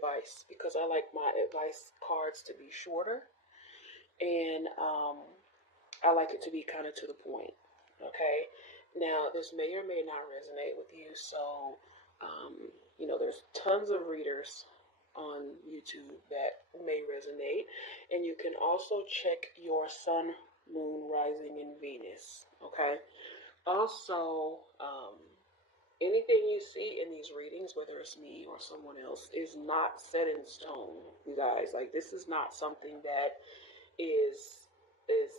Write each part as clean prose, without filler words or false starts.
advice because I like my advice cards to be shorter, and I like it to be kind of to the point. Okay. Now, this may or may not resonate with you, so um, there's tons of readers on YouTube that may resonate, and you can also check your sun, moon, rising, and Venus. Okay. Also, anything you see in these readings, whether it's me or someone else, is not set in stone. You guys, like, this is not something that is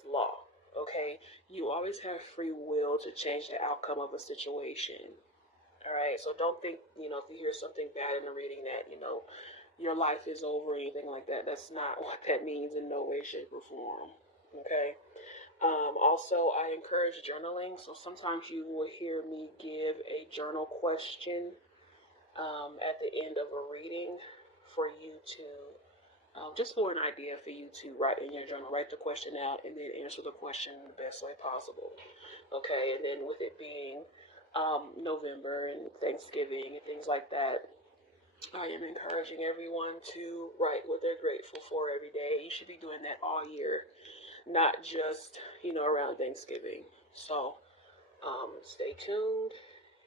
law. Okay, you always have free will to change the outcome of a situation. All right, so don't think, if you hear something bad in the reading that your life is over or anything like that. That's not what that means in no way, shape, or form. Okay. Also, I encourage journaling. So sometimes you will hear me give a journal question at the end of a reading for you to, just for an idea for you to write in your journal, write the question out, and then answer the question the best way possible. Okay, and then with it being November and Thanksgiving and things like that, I am encouraging everyone to write what they're grateful for every day. You should be doing that all year, not just, around Thanksgiving. So stay tuned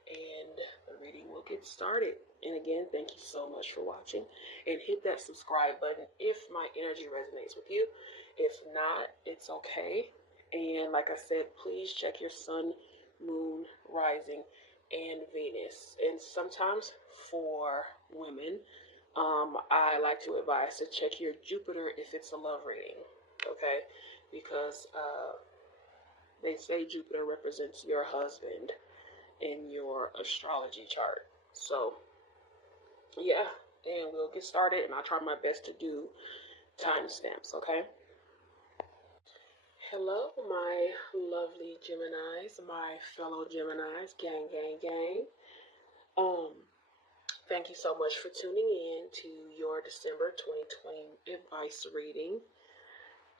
and the reading will get started. And again, thank you so much for watching, and hit that subscribe button if my energy resonates with you. If not, it's okay. And like I said, please check your sun, moon, rising, and Venus. And sometimes for women, I like to advise to check your Jupiter if it's a love reading. Okay, because they say Jupiter represents your husband in your astrology chart. So yeah, and we'll get started, and I'll try my best to do timestamps. Okay. Hello, my lovely Geminis, my fellow Geminis, gang, gang, gang. Thank you so much for tuning in to your December 2020 advice reading.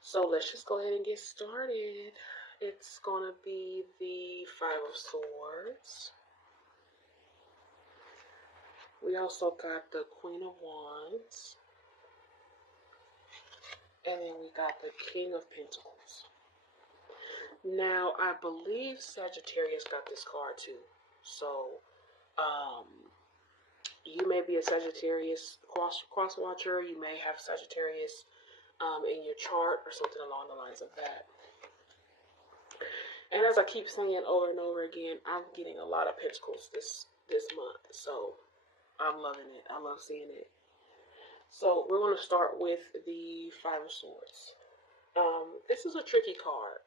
So let's just go ahead and get started. It's gonna be the Five of Swords. We also got the Queen of Wands. And then we got the King of Pentacles. Now, I believe Sagittarius got this card too. So, you may be a Sagittarius cross watcher. You may have Sagittarius in your chart or something along the lines of that. And as I keep saying over and over again, I'm getting a lot of Pentacles this month. So, I'm loving it. I love seeing it. So we're going to start with the Five of Swords. This is a tricky card,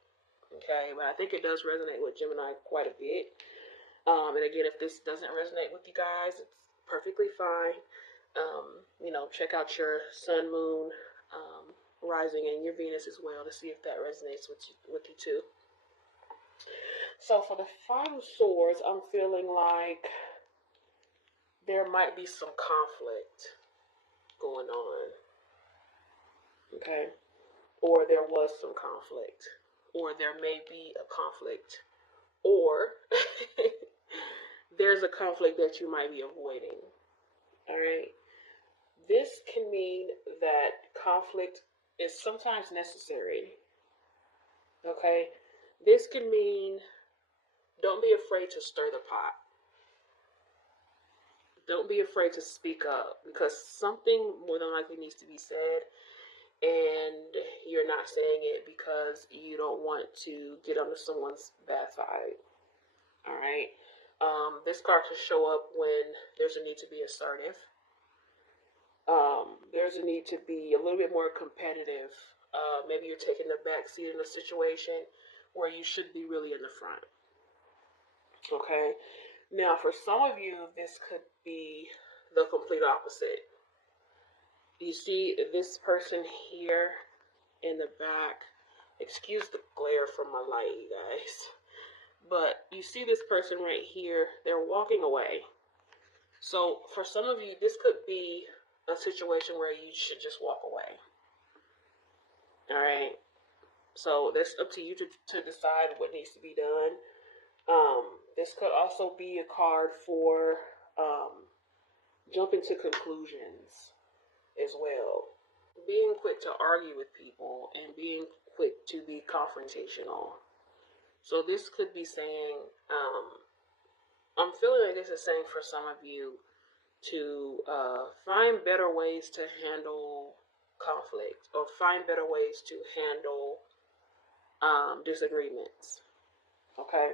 okay, but I think it does resonate with Gemini quite a bit. And again, if this doesn't resonate with you guys, it's perfectly fine. Check out your Sun, Moon, Rising, and your Venus as well to see if that resonates with you too. So for the Five of Swords, I'm feeling like there might be some conflict going on, okay, or there was some conflict, or there may be a conflict, or there's a conflict that you might be avoiding. All right, this can mean that conflict is sometimes necessary. Okay, this can mean don't be afraid to stir the pot. Don't be afraid to speak up, because something more than likely needs to be said, and you're not saying it because you don't want to get under someone's bad side. All right. This card can show up when there's a need to be assertive. There's a need to be a little bit more competitive. Maybe you're taking the back seat in a situation where you should be really in the front. Okay. Now, for some of you, this could be the complete opposite. You see this person here in the back. Excuse the glare from my light, you guys. But you see this person right here. They're walking away. So for some of you, this could be a situation where you should just walk away. All right. So that's up to you to decide what needs to be done. This could also be a card for jumping to conclusions. as well. Being quick to argue with people and being quick to be confrontational. So this could be saying, I'm feeling like this is saying for some of you to find better ways to handle conflict, or find better ways to handle disagreements. Okay?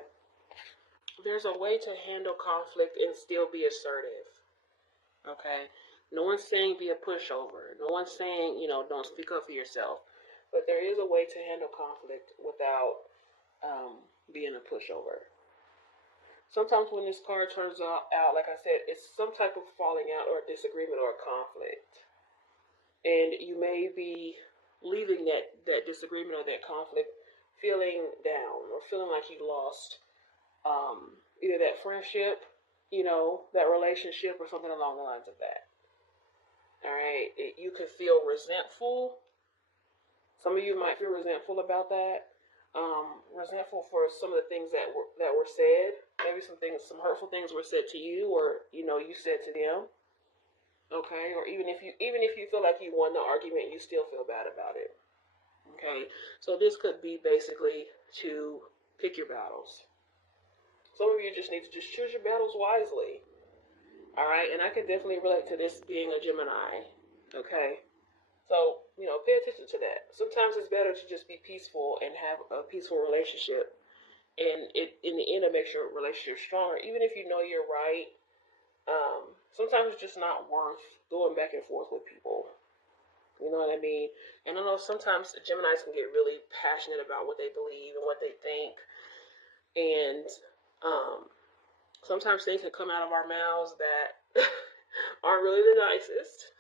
There's a way to handle conflict and still be assertive. Okay? No one's saying be a pushover. No one's saying, don't speak up for yourself. But there is a way to handle conflict without being a pushover. Sometimes when this card turns out, like I said, it's some type of falling out or disagreement or conflict. And you may be leaving that disagreement or that conflict feeling down or feeling like you lost either that friendship, that relationship, or something along the lines of that. All right. You could feel resentful. Some of you might feel resentful about that. Resentful for some of the things that were said. Maybe some hurtful things were said to you, or you said to them. Okay, or even if you feel like you won the argument, you still feel bad about it. Okay, so this could be basically to pick your battles. Some of you just need to just choose your battles wisely. All right, and I can definitely relate to this being a Gemini. Okay. So, pay attention to that. Sometimes it's better to just be peaceful and have a peaceful relationship. And in the end, it makes your relationship stronger. Even if you know you're right, sometimes it's just not worth going back and forth with people. You know what I mean? And I know sometimes Geminis can get really passionate about what they believe and what they think. And sometimes things can come out of our mouths that aren't really the nicest.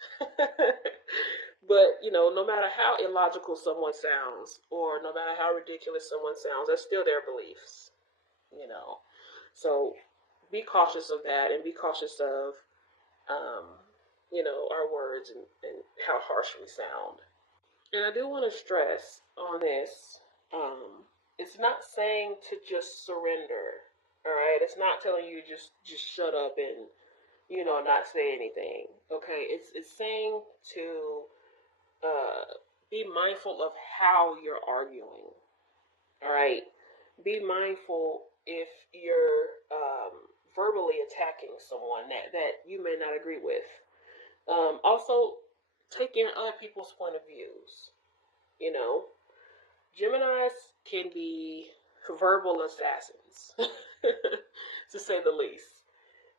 But, no matter how illogical someone sounds, or no matter how ridiculous someone sounds, that's still their beliefs, So be cautious of that, and be cautious of, our words and how harsh we sound. And I do want to stress on this, it's not saying to just surrender, all right? It's not telling you just shut up and, not say anything, okay? It's saying to be mindful of how you're arguing. All right. Be mindful if you're verbally attacking someone that you may not agree with. Also, take in other people's point of views. Geminis can be verbal assassins, to say the least.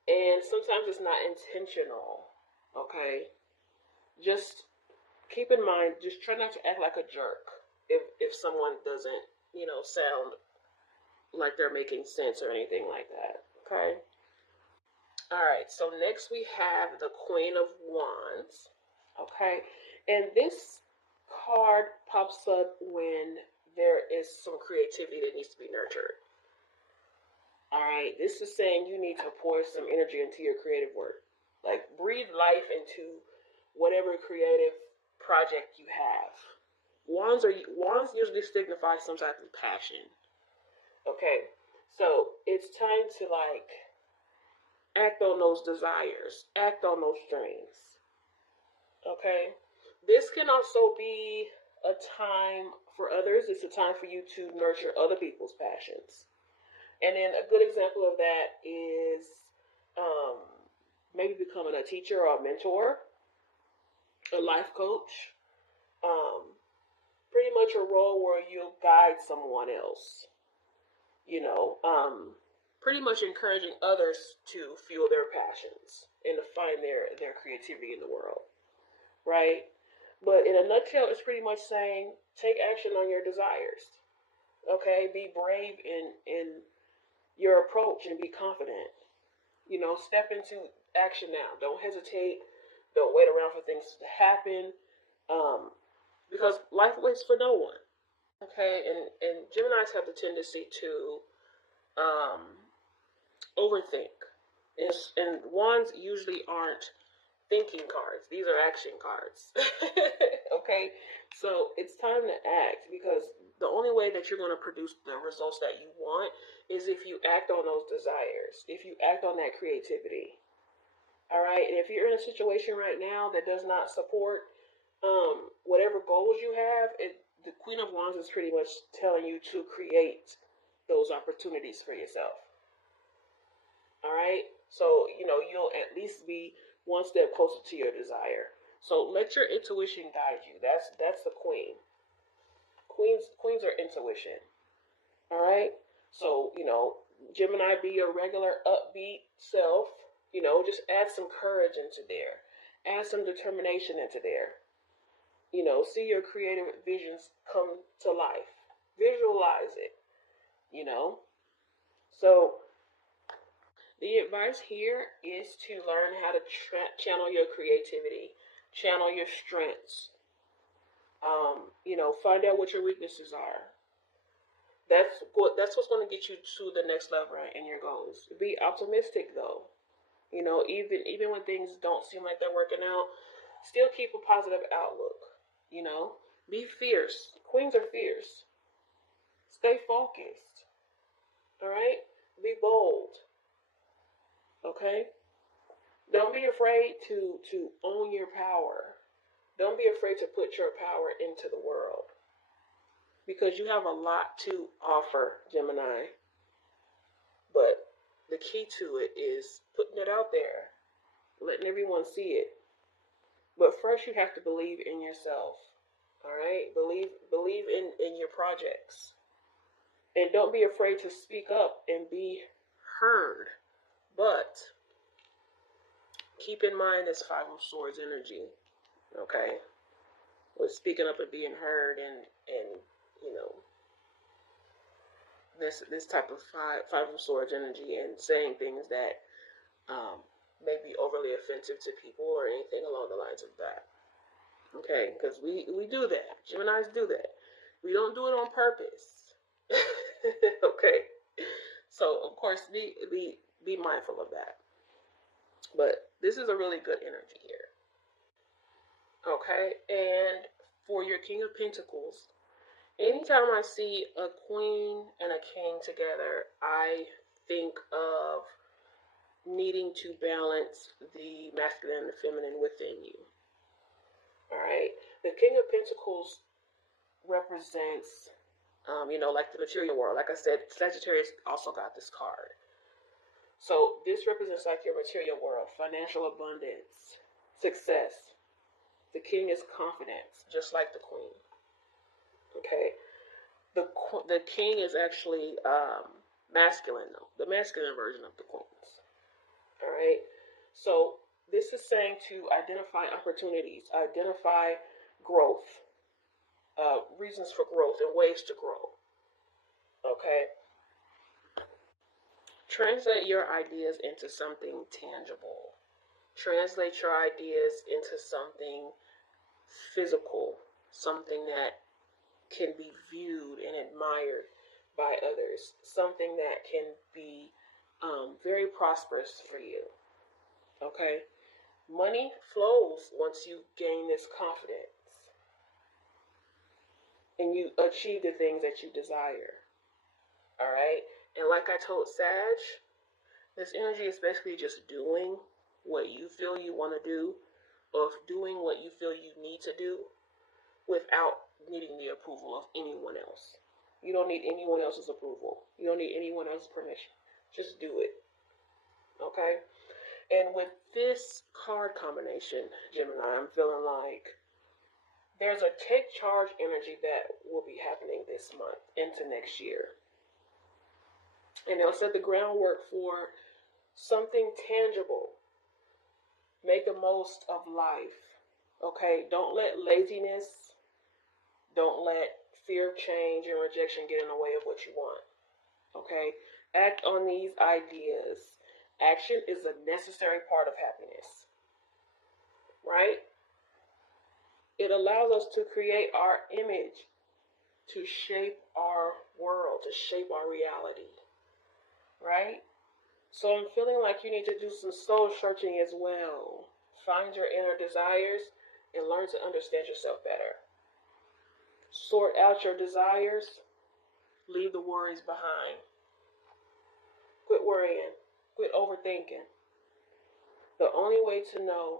And sometimes it's not intentional. Okay. Just keep in mind, just try not to act like a jerk if someone doesn't, sound like they're making sense or anything like that. Okay? All right, so next we have the Queen of Wands. Okay? And this card pops up when there is some creativity that needs to be nurtured. All right, this is saying you need to pour some energy into your creative work. Like, breathe life into whatever creative project you have. Wands usually signify some type of passion. Okay, so it's time to act on those desires, act on those dreams. Okay, this can also be a time for others. It's a time for you to nurture other people's passions. And then a good example of that is maybe becoming a teacher or a mentor, a life coach. Pretty much a role where you'll guide someone else. Pretty much encouraging others to fuel their passions and to find their creativity in the world, right? But in a nutshell, it's pretty much saying take action on your desires. Okay, be brave in your approach and be confident. Step into action now. Don't hesitate. Don't wait around for things to happen. Because life waits for no one. Okay, and Geminis have the tendency to overthink. And wands usually aren't thinking cards. These are action cards. Okay, so it's time to act, because the only way that you're going to produce the results that you want is if you act on those desires, if you act on that creativity. All right. And if you're in a situation right now that does not support whatever goals you have, the Queen of Wands is pretty much telling you to create those opportunities for yourself. All right. So, you'll at least be one step closer to your desire. So let your intuition guide you. That's the queen. Queens are intuition. All right. So, Gemini, be your regular upbeat self. Just add some courage into there. Add some determination into there. See your creative visions come to life. Visualize it. So the advice here is to learn how to channel your creativity, channel your strengths. Find out what your weaknesses are. That's what's going to get you to the next level in your goals. Be optimistic though. Even when things don't seem like they're working out, still keep a positive outlook. Be fierce. Queens are fierce. Stay focused. All right? Be bold. Okay? Don't be afraid to own your power. Don't be afraid to put your power into the world. Because you have a lot to offer, Gemini. But the key to it is putting it out there, letting everyone see it. But first you have to believe in yourself. All right? Believe in your projects. And don't be afraid to speak up and be heard. But keep in mind this Five of Swords energy. Okay? With speaking up and being heard and this type of five of Swords energy and saying things that may be overly offensive to people or anything along the lines of that. Okay, because we do that. Geminis do that. We don't do it on purpose. Okay, so of course be mindful of that. But this is a really good energy here. Okay, and for your King of Pentacles, anytime I see a queen and a king together, I think of needing to balance the masculine and the feminine within you. All right. The King of Pentacles represents, like the material world. Like I said, Sagittarius also got this card. So this represents like your material world, financial abundance, success. The king is confidence, just like the queen. Okay. The king is actually masculine, though. The masculine version of the queens. All right. So this is saying to identify opportunities, identify growth, reasons for growth and ways to grow. Okay. Translate your ideas into something tangible. Translate your ideas into something physical, something that can be viewed and admired by others, something that can be very prosperous for you. Okay? Money flows once you gain this confidence and you achieve the things that you desire. All right? And like I told Sag, this energy is basically just doing what you feel you want to do, or doing what you feel you need to do without needing the approval of anyone else. You don't need anyone else's approval. You don't need anyone else's permission. Just do it. Okay? And with this card combination, Gemini, I'm feeling like there's a take charge energy that will be happening this month into next year. And it'll set the groundwork for something tangible. Make the most of life. Okay? Don't let laziness, don't let fear of change and rejection get in the way of what you want. Okay? Act on these ideas. Action is a necessary part of happiness. Right? It allows us to create our image, to shape our world, to shape our reality. Right? So I'm feeling like you need to do some soul searching as well. Find your inner desires and learn to understand yourself better. Sort out your desires. Leave the worries behind. Quit worrying. Quit overthinking. The only way to know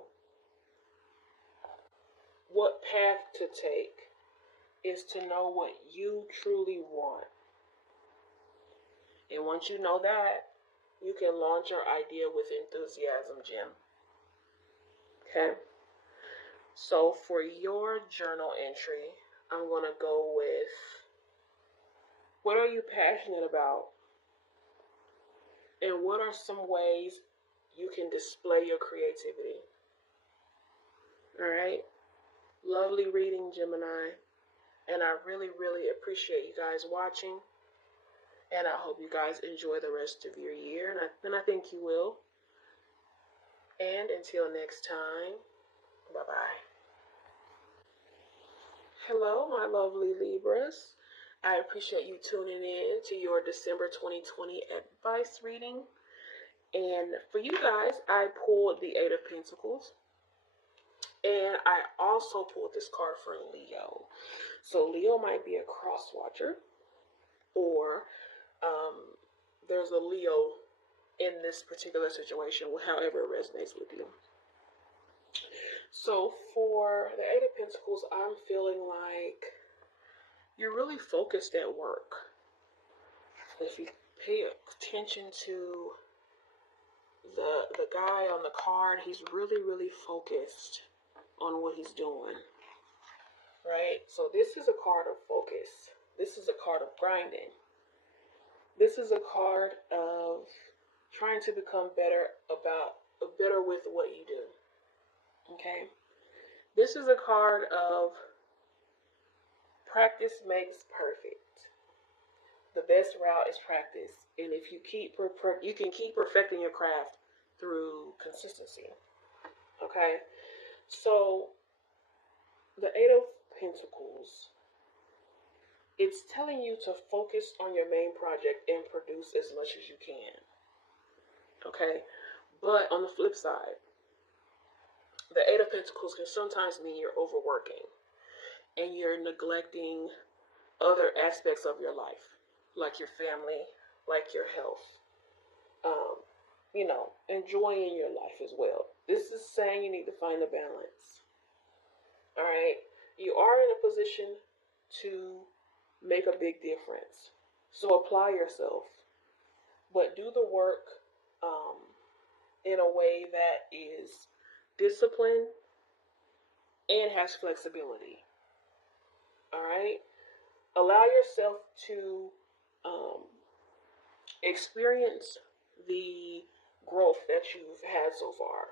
what path to take is to know what you truly want. And once you know that, you can launch your idea with enthusiasm, Jim. Okay? So for your journal entry, I'm going to go with, what are you passionate about? And what are some ways you can display your creativity? All right? Lovely reading, Gemini. And I really, really appreciate you guys watching. And I hope you guys enjoy the rest of your year. And I think you will. And until next time, bye-bye. Hello, my lovely Libras. I appreciate you tuning in to your December 2020 advice reading. And for you guys, I pulled the Eight of Pentacles. And I also pulled this card for Leo. So Leo might be a cross watcher, or there's a Leo in this particular situation, however it resonates with you. So for the Eight of Pentacles, I'm feeling like you're really focused at work. If you pay attention to the guy on the card, he's really, really focused on what he's doing. Right? So this is a card of focus. This is a card of grinding. This is a card of trying to become better with what you do. Okay? This is a card of practice makes perfect. The best route is practice. And if you you can keep perfecting your craft through consistency. Okay? So the Eight of Pentacles, it's telling you to focus on your main project and produce as much as you can. Okay? But on the flip side, the Eight of Pentacles can sometimes mean you're overworking and you're neglecting other aspects of your life, like your family, like your health, enjoying your life as well. This is saying you need to find a balance. All right? You are in a position to make a big difference. So apply yourself, but do the work in a way that is disciplined and has flexibility. All right? Allow yourself to experience the growth that you've had so far.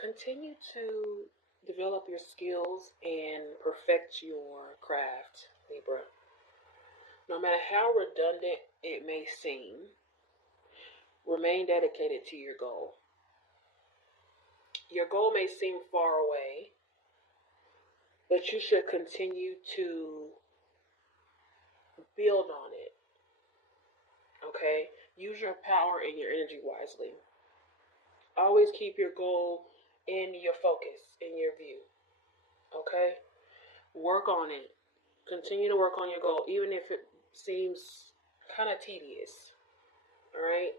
Continue to develop your skills and perfect your craft, Libra. No matter how redundant it may seem, remain dedicated to your goal. Your goal may seem far away, but you should continue to build on it. Okay? Use your power and your energy wisely. Always keep your goal in your focus, in your view. Okay? Work on it. Continue to work on your goal, even if it seems kind of tedious. All right?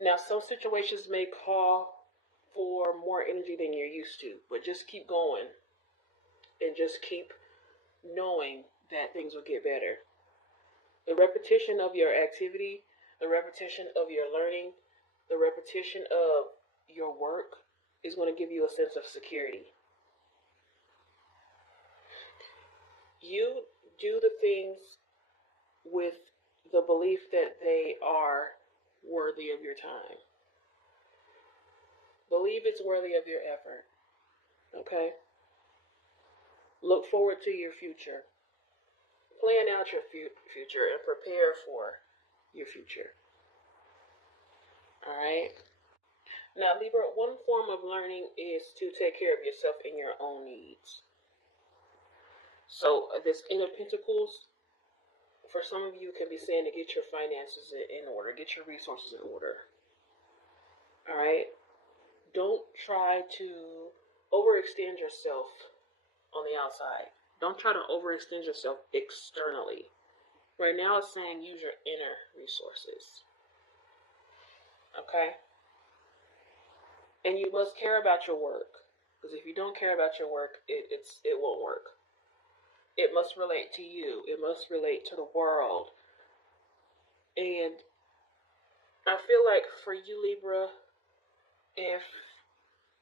Now, some situations may call for more energy than you're used to, but just keep going and just keep knowing that things will get better. The repetition of your activity, the repetition of your learning, the repetition of your work is going to give you a sense of security. You do the things with the belief that they are worthy of your time. Believe it's worthy of your effort. Okay? Look forward to your future. Plan out your future and prepare for your future. Alright? Now, Libra, one form of learning is to take care of yourself and your own needs. So, this Eight of Pentacles, for some of you, can be saying to get your finances in order, get your resources in order. Alright? Don't try to overextend yourself on the outside. Don't try to overextend yourself externally. Right now it's saying use your inner resources. Okay? And you must care about your work. Because if you don't care about your work, it won't work. It must relate to you. It must relate to the world. And I feel like for you, Libra, if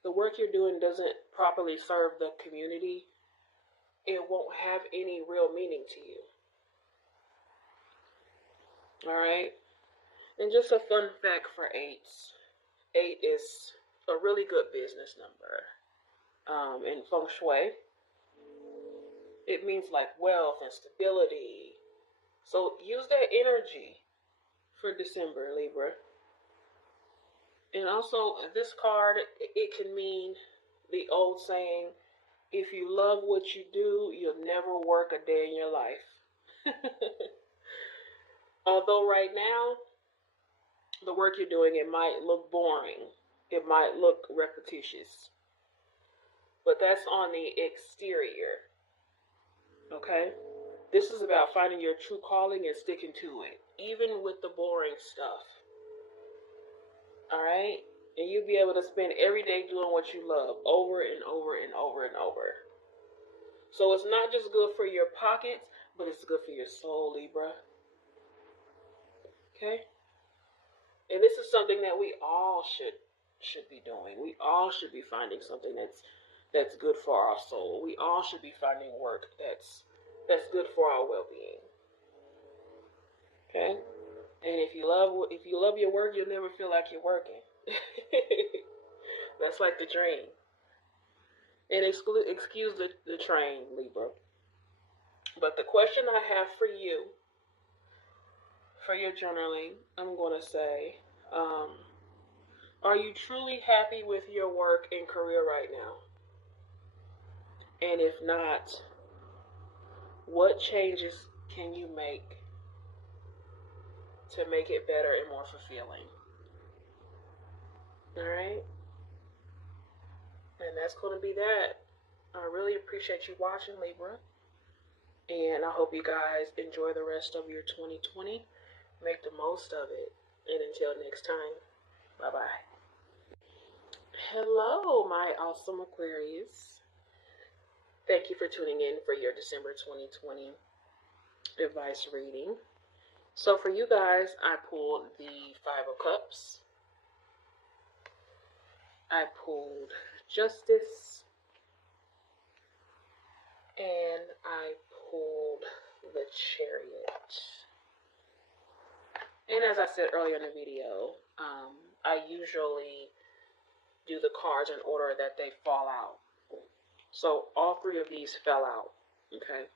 the work you're doing doesn't properly serve the community, it won't have any real meaning to you. All right? And just a fun fact for eights. 8 is a really good business number. In feng shui, it means like wealth and stability. So use that energy for December, Libra. And also, this card, it can mean the old saying, if you love what you do, you'll never work a day in your life. Although right now, the work you're doing, it might look boring. It might look repetitious. But that's on the exterior. Okay? This is about finding your true calling and sticking to it, even with the boring stuff. All right? And you'll be able to spend every day doing what you love over and over and over and over. So it's not just good for your pockets, but it's good for your soul, Libra. Okay? And this is something that we all should be doing. We all should be finding something that's good for our soul. We all should be finding work that's good for our well-being. Okay? And if you love your work, you'll never feel like you're working. That's like the dream. And excuse the train, Libra. But the question I have for you, for your journaling, I'm going to say, are you truly happy with your work and career right now? And if not, what changes can you make to make it better and more fulfilling? All right? And that's going to be that. I really appreciate you watching, Libra. And I hope you guys enjoy the rest of your 2020. Make the most of it. And until next time, bye-bye. Hello, my awesome Aquarius. Thank you for tuning in for your December 2020 advice reading. So for you guys, I pulled the Five of Cups. I pulled Justice. And I pulled the Chariot. And as I said earlier in the video, I usually do the cards in order that they fall out. So all three of these fell out. Okay.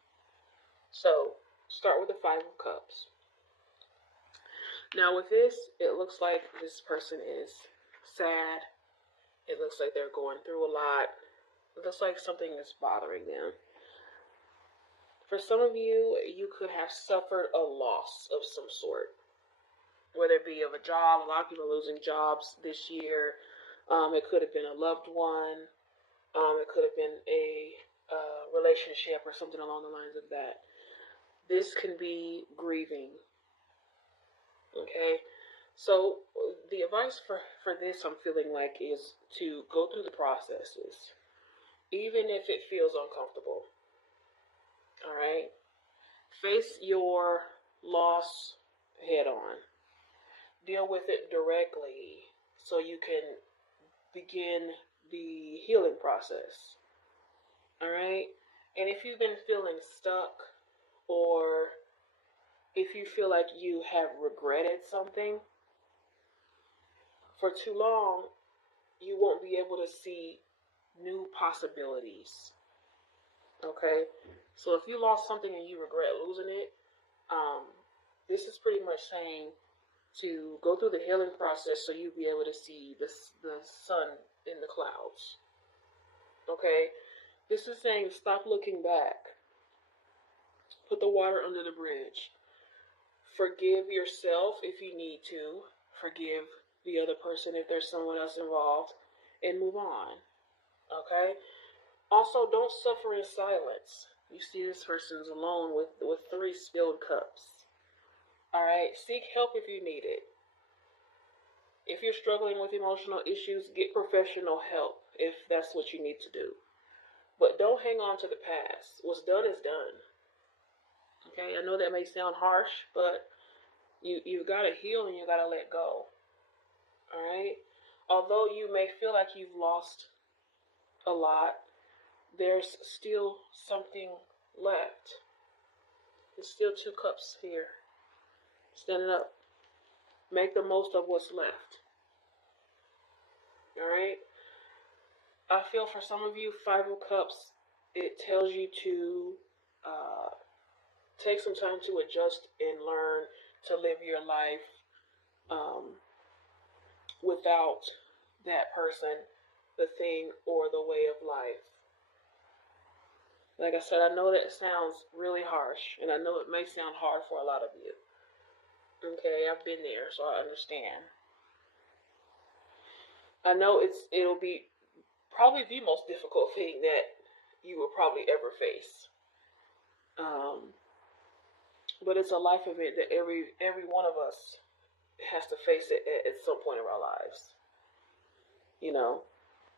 So start with the Five of Cups. Now with this, it looks like this person is sad. It looks like they're going through a lot. It looks like something is bothering them. For some of you, you could have suffered a loss of some sort. Whether it be of a job. A lot of people are losing jobs this year. It could have been a loved one. It could have been a relationship or something along the lines of that. This can be grieving. Okay? So the advice for this, I'm feeling like, is to go through the processes. Even if it feels uncomfortable. Alright? Face your loss head on. Deal with it directly so you can begin the healing process. Alright? And if you've been feeling stuck, or if you feel like you have regretted something for too long, you won't be able to see new possibilities. Okay? So if you lost something and you regret losing it, this is pretty much saying to go through the healing process so you'll be able to see the sun in the clouds. Okay? This is saying stop looking back. Put the water under the bridge. Forgive yourself if you need to. Forgive the other person if there's someone else involved. And move on. Okay? Also, don't suffer in silence. You see this person's alone with 3 spilled cups. Alright? Seek help if you need it. If you're struggling with emotional issues, get professional help if that's what you need to do. But don't hang on to the past. What's done is done. Okay, I know that may sound harsh, but you've got to heal and you got to let go. All right? Although you may feel like you've lost a lot, there's still something left. There's still 2 cups here. Standing up. Make the most of what's left. All right? I feel for some of you, 5 of Cups, it tells you to take some time to adjust and learn to live your life without that person, the thing, or the way of life. Like I said, I know that sounds really harsh, and I know it may sound hard for a lot of you. Okay, I've been there, so I understand. I know it'll be probably the most difficult thing that you will probably ever face. But it's a life event that every one of us has to face it at some point in our lives. You know,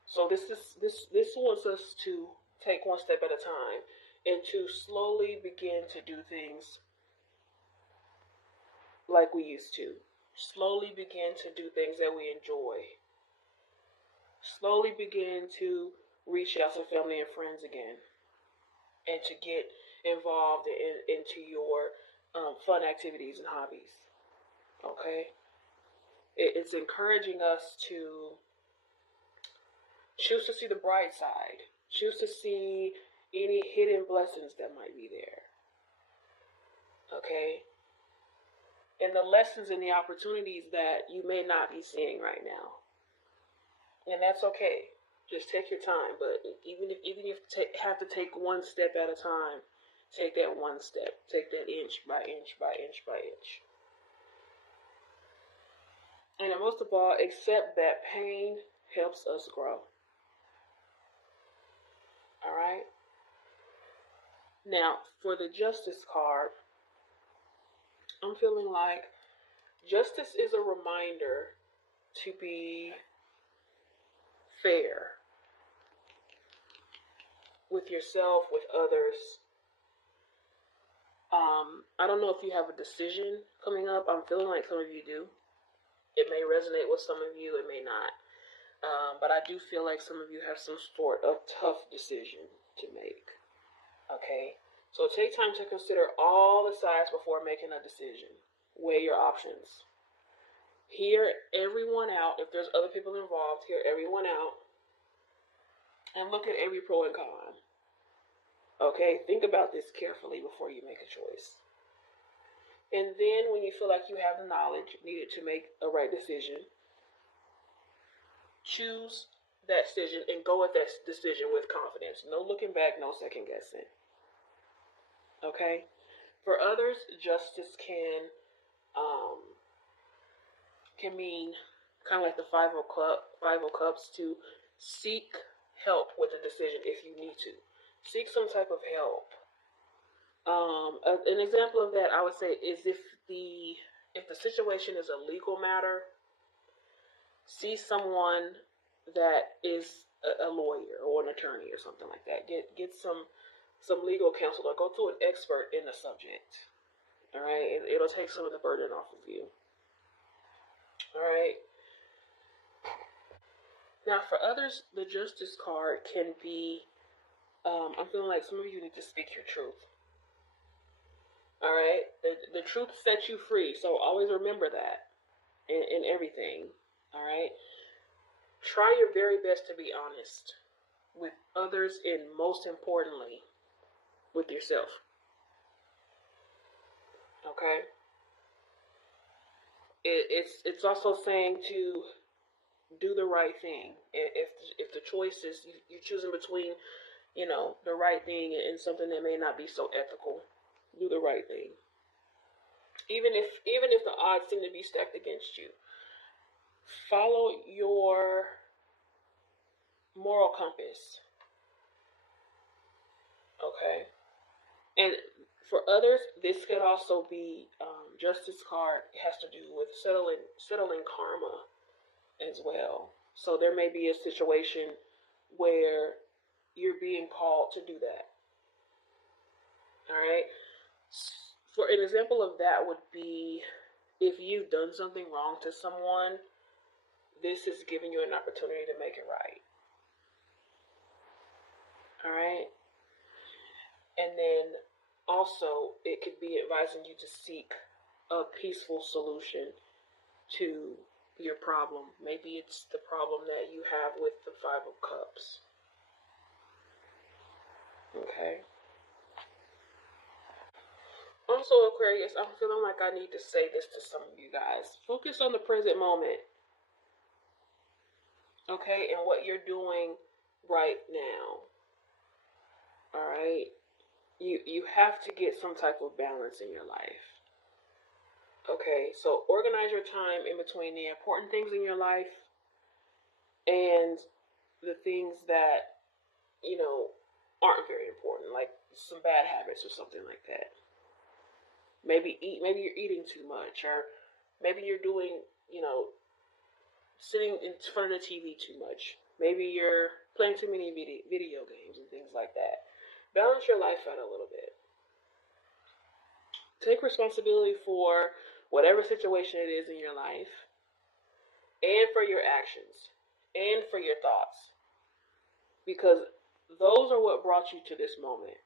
so this wants us to take one step at a time and to slowly begin to do things like we used to. Slowly begin to do things that we enjoy. Slowly begin to reach out to family and friends again, and to get involved into your fun activities and hobbies. Okay? It's encouraging us to choose to see the bright side. Choose to see any hidden blessings that might be there. Okay? And the lessons and the opportunities that you may not be seeing right now. And that's okay. Just take your time. But even if you have to take one step at a time, take that one step. Take that inch by inch by inch by inch. And most of all, accept that pain helps us grow. All right? Now, for the Justice card, I'm feeling like justice is a reminder to be fair with yourself, with others. I don't know if you have a decision coming up. I'm feeling like some of you do. It may resonate with some of you, it may not. But I do feel like some of you have some sort of tough decision to make. Okay? So take time to consider all the sides before making a decision. Weigh your options. Hear everyone out. If there's other people involved, hear everyone out. And look at every pro and con. Okay? Think about this carefully before you make a choice. And then when you feel like you have the knowledge needed to make a right decision, choose that decision and go with that decision with confidence. No looking back, no second guessing. Okay? For others, justice can mean kind of like the Five of Cups, to seek help with the decision if you need to. Seek some type of help. An example of that I would say is if the situation is a legal matter, see someone that is a lawyer or an attorney or something like that. Get some legal counsel or go to an expert in the subject. All right, it'll take some of the burden off of you. All right. Now, for others, the Justice card can be. I'm feeling like some of you need to speak your truth. All right, the truth sets you free, so always remember that in everything. All right, try your very best to be honest with others, and most importantly, with yourself. Okay, it's also saying to do the right thing. If the choice is you're choosing between, the right thing and something that may not be so ethical, do the right thing. Even if the odds seem to be stacked against you, follow your moral compass. Okay, and for others, this could also be Justice card. It has to do with settling karma. as well. So there may be a situation where you're being called to do that. All right. For an example of that would be if you've done something wrong to someone, this is giving you an opportunity to make it right. All right. And then also, it could be advising you to seek a peaceful solution to your problem. Maybe it's the problem that you have with the Five of Cups. Okay. Also, Aquarius, I'm feeling like I need to say this to some of you guys. Focus on the present moment. Okay, and what you're doing right now. All right. You have to get some type of balance in your life. Okay, so organize your time in between the important things in your life and the things that, aren't very important, like some bad habits or something like that. Maybe you're eating too much, or maybe you're doing, sitting in front of the TV too much. Maybe you're playing too many video games and things like that. Balance your life out a little bit. Take responsibility for whatever situation it is in your life, and for your actions, and for your thoughts. Because those are what brought you to this moment.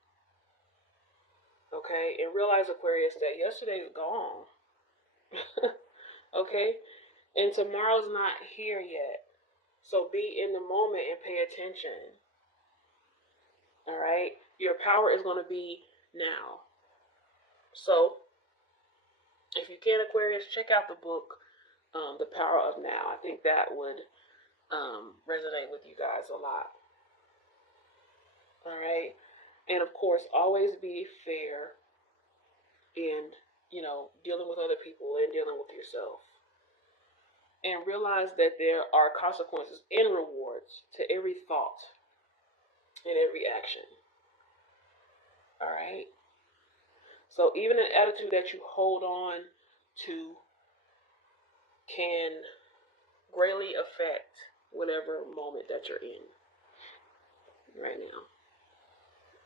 Okay? And realize, Aquarius, that yesterday is gone. Okay? And tomorrow's not here yet. So be in the moment and pay attention. All right? Your power is going to be now. So, if you can, Aquarius, check out the book, The Power of Now. I think that would resonate with you guys a lot. All right? And, of course, always be fair in, dealing with other people and dealing with yourself. And realize that there are consequences and rewards to every thought and every action. All right? So even an attitude that you hold on to can greatly affect whatever moment that you're in right now.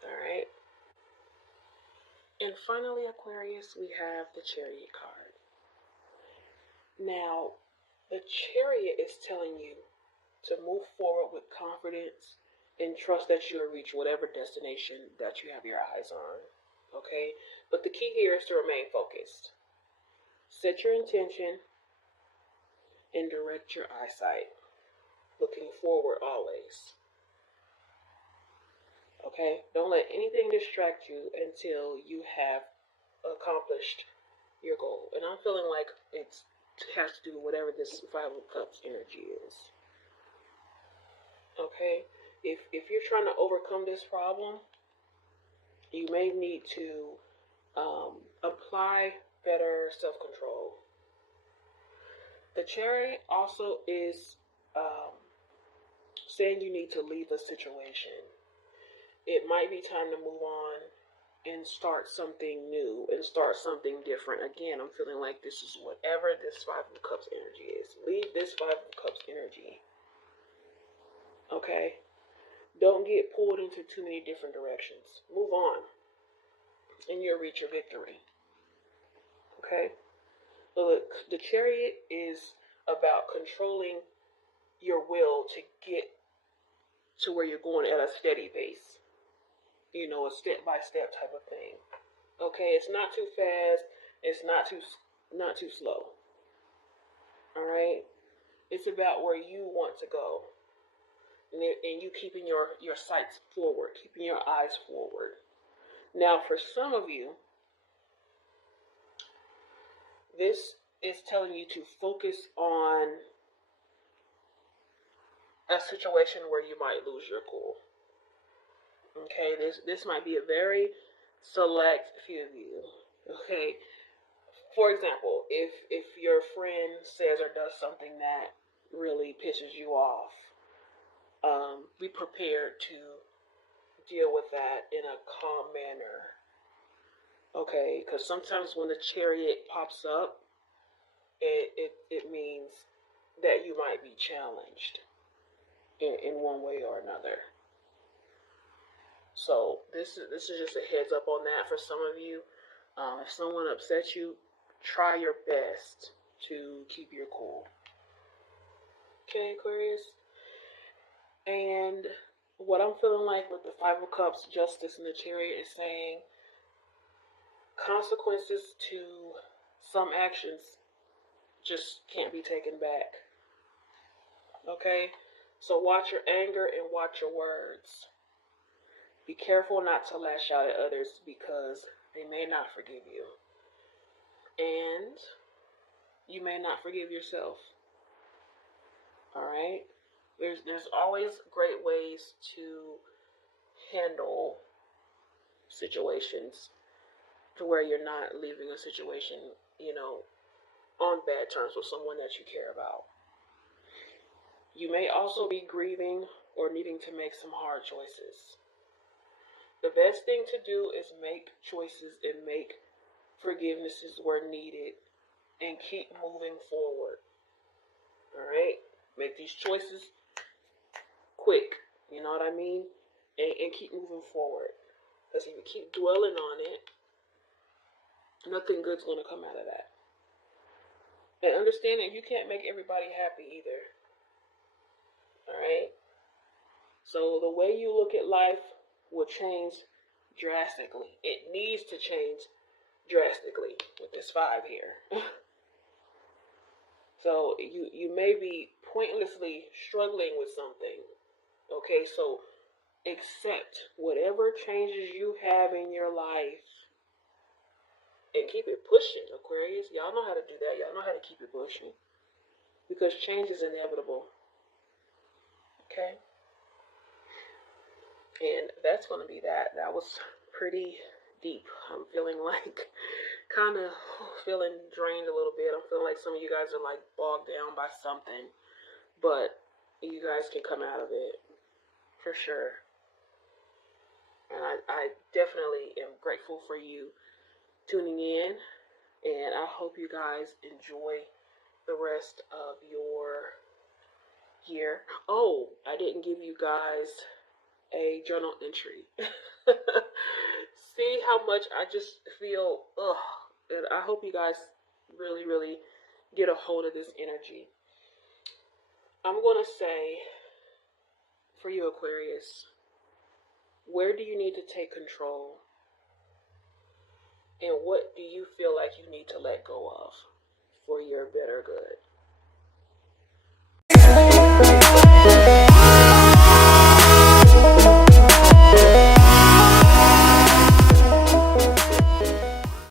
All right? And finally, Aquarius, we have the Chariot card. Now, the Chariot is telling you to move forward with confidence and trust that you'll reach whatever destination that you have your eyes on. Okay? But the key here is to remain focused. Set your intention and direct your eyesight, looking forward always. Okay? Don't let anything distract you until you have accomplished your goal. And I'm feeling like it has to do with whatever this Five of Cups energy is. Okay? If you're trying to overcome this problem, you may need to apply better self-control. The Chariot also is saying you need to leave a situation. It might be time to move on and start something new and start something different. Again, I'm feeling like this is whatever this Five of Cups energy is. Leave this Five of Cups energy. Okay? Don't get pulled into too many different directions. Move on, and you'll reach your victory. Okay? Look, the Chariot is about controlling your will to get to where you're going at a steady pace. A step-by-step type of thing. Okay? It's not too fast. It's not too slow. All right? It's about where you want to go. And you keeping your sights forward, keeping your eyes forward. Now, for some of you, this is telling you to focus on a situation where you might lose your cool. Okay, this might be a very select few of you. Okay, for example, if your friend says or does something that really pisses you off, be prepared to deal with that in a calm manner. Okay, because sometimes when the Chariot pops up, it means that you might be challenged in one way or another. So this is just a heads up on that for some of you. If someone upsets you, try your best to keep your cool. Okay, Aquarius? And what I'm feeling like with the Five of Cups, Justice, and the Chariot is saying consequences to some actions just can't be taken back. Okay? So watch your anger and watch your words. Be careful not to lash out at others because they may not forgive you. And you may not forgive yourself. Alright? There's always great ways to handle situations to where you're not leaving a situation, on bad terms with someone that you care about. You may also be grieving or needing to make some hard choices. The best thing to do is make choices and make forgivenesses where needed and keep moving forward. Alright? Make these choices quick. You know what I mean? And keep moving forward. Because if you keep dwelling on it, nothing good's going to come out of that. And understand that you can't make everybody happy either. Alright? So the way you look at life will change drastically. It needs to change drastically with this 5 here. So you may be pointlessly struggling with something. Okay, so accept whatever changes you have in your life and keep it pushing, Aquarius. Y'all know how to do that. Y'all know how to keep it pushing. Because change is inevitable. Okay? And that's going to be that. That was pretty deep. I'm feeling like, kind of feeling drained a little bit. I'm feeling like some of you guys are like bogged down by something. But you guys can come out of it. For sure. And I definitely am grateful for you tuning in. And I hope you guys enjoy the rest of your year. Oh, I didn't give you guys a journal entry. See how much I just feel, and I hope you guys really, really get a hold of this energy. I'm going to say, for you, Aquarius, where do you need to take control? And what do you feel like you need to let go of for your better good?